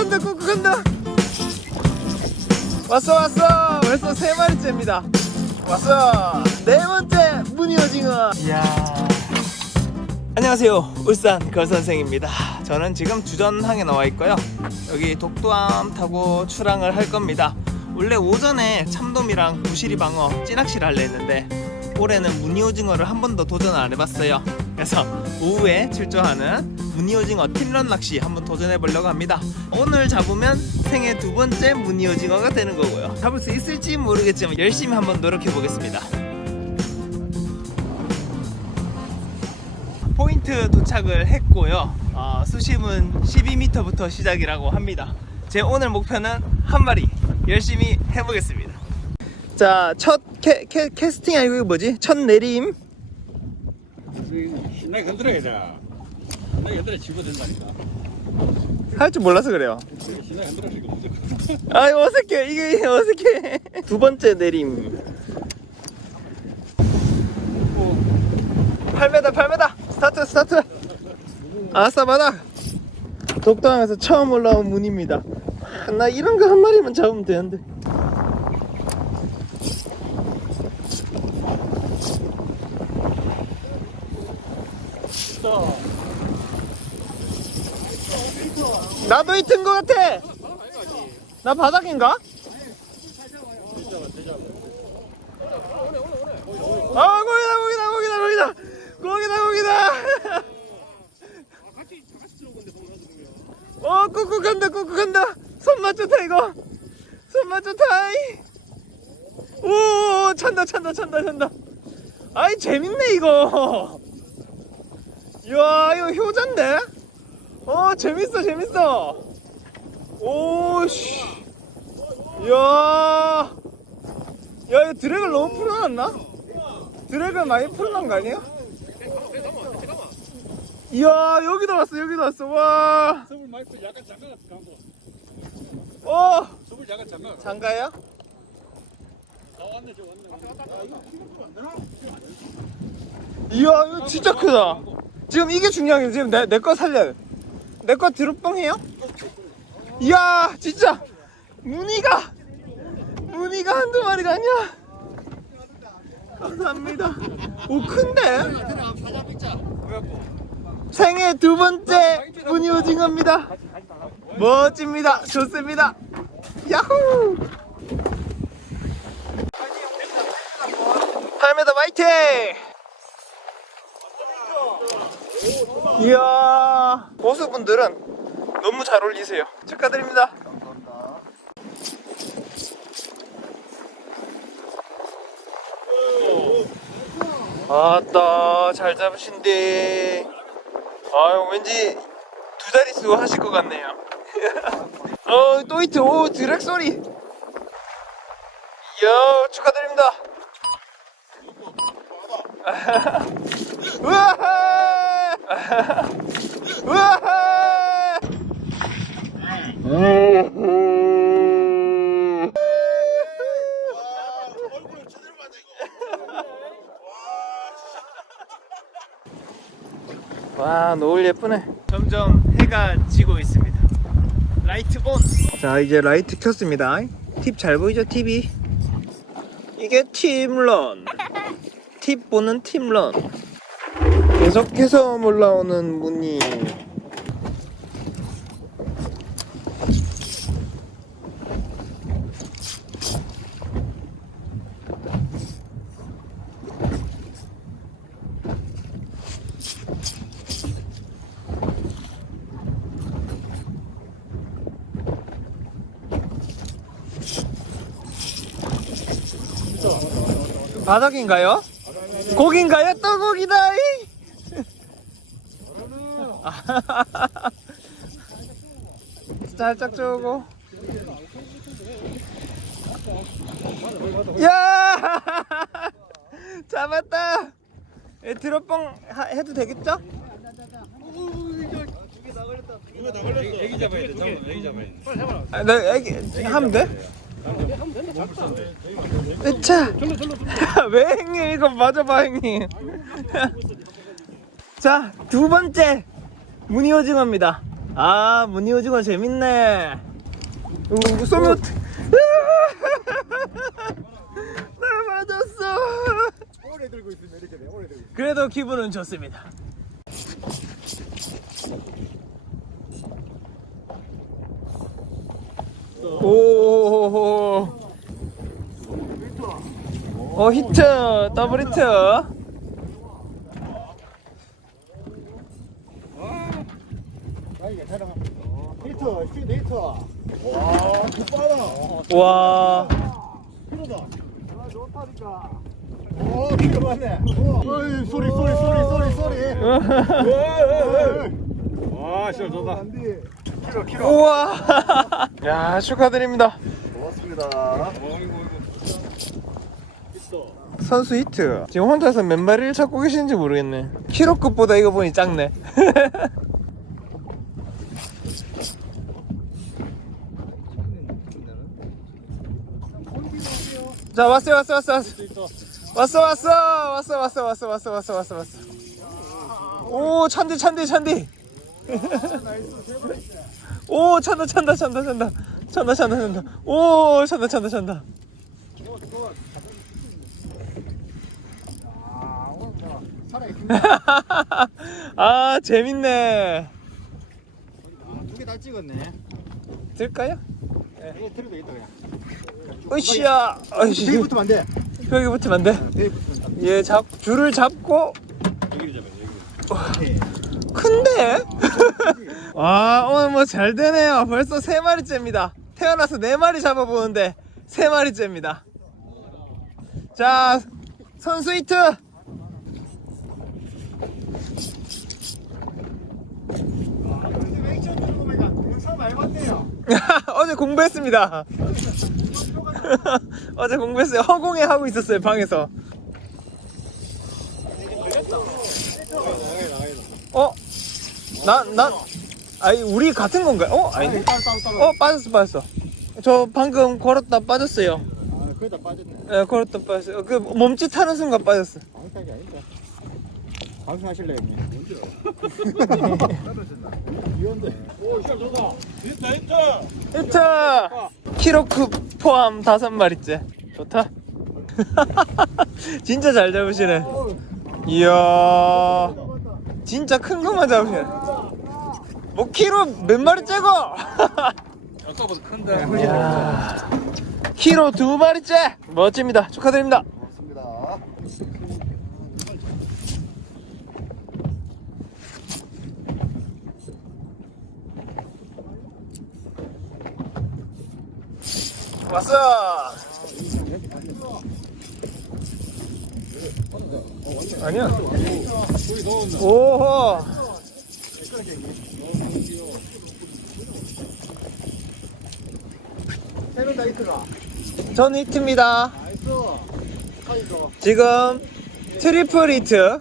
간다 꾹꾹 간다 왔어 왔어. 벌써 세 마리째입니다. 왔어. 네 번째 무늬 오징어 이야. 안녕하세요. 울산 걸선생입니다. 저는 지금 주전항에 나와 있고요. 여기 독도함 타고 출항을 할 겁니다. 원래 오전에 참돔이랑 부시리 방어 찌낚시를 할려 했는데 올해는 무늬오징어를 한 번도 도전을 안 해봤어요 그래서 오후에 출조하는 무늬오징어 팀런 낚시 한번 도전해 보려고 합니다 오늘 잡으면 생애 두 번째 무늬오징어가 되는 거고요 잡을 수 있을지 모르겠지만 열심히 한번 노력해 보겠습니다 포인트 도착을 했고요. 어, 수심은 12m부터 시작이라고 합니다. 제 오늘 목표는 한 마리 열심히 해보겠습니다. 자, 첫 캐, 캐, 캐스팅 아니고 이거 뭐지? 첫 내림. 신나게 건드려야 돼. 신나게 건드려 집어 된다니까. 할 줄 몰라서 그래요. 신나게 건드리니까 무조건. 아이 어색해. 이게 어색해. 두 번째 내림. 8m 8m 스타트 스타트. 아싸 바다. 독도항에서 처음 올라온 문입니다. 아, 나 이런 거 한 마리만 잡으면 되는데. 나도 이튼 거 같아. 나 바닥인가? 아 거기다 거기다 거기다 거기다. 거기다 거기다. 어 꾹꾹 간다 꾹꾹 간다. 손맛 좋다 이거. 손맛 좋다 이. 오 찬다 찬다 찬다 찬다. 아이 재밌네 이거 이야 이거 효자인데 어 재밌어 재밌어 오씨 이야 야 이거 드랙을 너무 풀어놨나? 드랙을 많이 풀어놓은 거 아니에요? 이야 여기도 왔어 여기도 왔어 와 서울 마이크 약간 장가 같은 강도. 어, 서울 약간 장가. 장가요? 아 왔네 저 왔네. 이야 이거 진짜 크다 지금 이게 중요한 게 지금 내 내 거 살려요. 내 거 드롭뻥해요? 이야 진짜. 무늬가 무늬가 한두 마리가 아니야? 감사합니다. 오 큰데? 생애 두 번째 무늬 오징어입니다. 멋집니다. 좋습니다. 야호! 8m 화이팅 이야. 고수분들은 너무 잘 어울리세요. 축하드립니다. 아따 잘 잡으신데. 아유 왠지 두 자릿수 하실 것 같네요. 어또 히트. 오 드랙 소리. 이야 축하드립니다. 우와! 우 와 와 노을 예쁘네. 점점 해가 지고 있습니다. 라이트 온 자 이제 라이트 켰습니다. 팁 잘 보이죠 팁이? 이게 팀런. 팁 보는 팀런 계속해서 올라오는 무늬 바닥인가요? 고기인가요? 또 고기다. 이. 살짝 쪼고. 야! 잡았다. 예, 드롭봉 하- 해도 되겠죠? 애기 잡아야 돼. 잡아. 애기 잡아야 돼. 아, 나 애기 하면 돼? 으차! 왜 형님 이거 맞아봐 형님 자 두 번째 무늬 오징어입니다. 아 무늬 오징어 재밌네. 우 쏘면 나 맞았어. 오래 들고 있으면 이렇게 돼. 오래 들고. 그래도 기분은 좋습니다. 오호호호 어 히트 더블 히트 아 이게 촬영. 히터, 슈트 히터. 와, 굿바다. 와. 오, 키로 맞네. 어이, 소리, 소리, 소리, 소리, 소리. 와, 진짜 좋다. 키로, 키로. 우와 야 축하드립니다 고맙습니다. 선수 히트 지금 혼자서 몇 마리를 찾고 계시는지 모르겠네 키로급보다 이거 보니 작네 자 왔어요 왔어 왔어 왔어 왔어 왔어 왔어 왔어 왔어 왔어 왔어 왔어 왔어 오 찬디 찬디 찬디 오 찬다 찬다 찬다 찬다 찬다 찬다 찬다 오 찬다 찬다 찬다 아, 살아있습니다. 아 재밌네 두 개 다 찍었네. 들까요? 이게 틀어도 있다 그냥. 으쌰 되게 어이씨 붙으면 안 돼. 벽에 붙으면 안돼 되게 붙으면 안 돼. 얘 잡, 줄을 잡고 돼. 여기. 큰데? 와 오늘 뭐 잘 되네요 벌써 세 마리째입니다 태어나서 네 마리 잡아보는데 세 마리째입니다 자 선수 히트 봤네요. 어제 공부했습니다 어제 공부했어요 허공에 하고 있었어요 방에서 어? 나, 나, 아니, 우리 같은 건가요? 어? 아니. 어, 빠졌어, 빠졌어. 저 방금 걸었다 빠졌어요. 아, 거기다 빠졌네. 예, 걸었다 빠졌어요. 그 몸짓 하는 순간 빠졌어. 방탄이 아닌가? 방송하실래요, 형님? 귀여운데. 오, 시작 좋다. 됐다, 됐다. 히트! 키로급 포함 다섯 마리째. 좋다. 진짜 잘 잡으시네. 이야, 진짜 큰 것만 잡으시네. 뭐 키로 몇 마리 째고? 아까보다 큰데. 키로 두 마리째. 멋집니다. 축하드립니다. 왔어. 아니야. 오호. 새로 나이트가. 전 히트입니다. 지금 트리플 히트.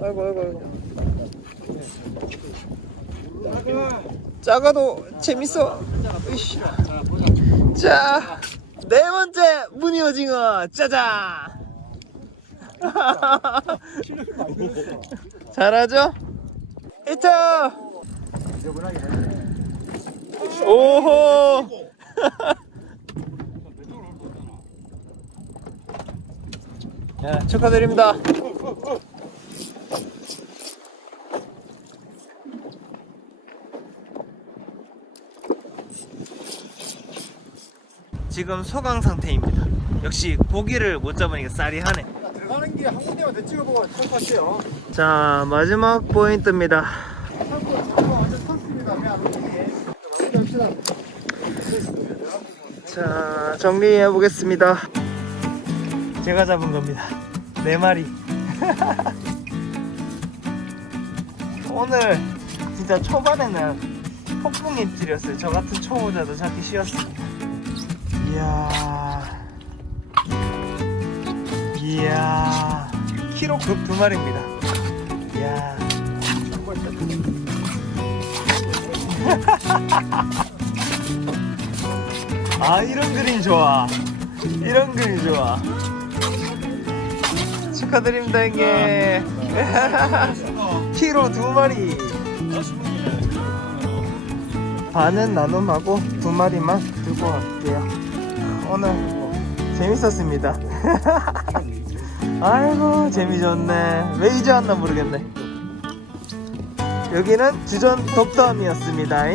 아이고 아이고 아이고. 작아도 재밌어. 자, 네 번째 무늬 오징어 짜잔. 잘하죠? 지저분하게. 오호. 야, 축하드립니다. 지금 소강 상태입니다. 역시 고기를 못 잡으니까 쌀이 하네. 들어가는 게한 군데만 더 찍어보고 탈거할게요. 자, 마지막 포인트입니다. 탈거, 탈거 완전. 합시다. 자 정리해 보겠습니다 제가 잡은 겁니다 네 마리 오늘 진짜 초반에는 폭풍 입질이었어요 저 같은 초보자도 잡기 쉬웠습니다 이야. 이야. 키로 급 두 마리입니다. 이야. 아 이런 그림 좋아. 이런 그림 좋아. 키로 두 마리. 반은 나눔하고 두 마리만 들고 갈게요. 오늘 재밌었습니다. 아이고 재미 좋네. 왜 이제 왔나 모르겠네. 여기는 주전 독담이었습니다.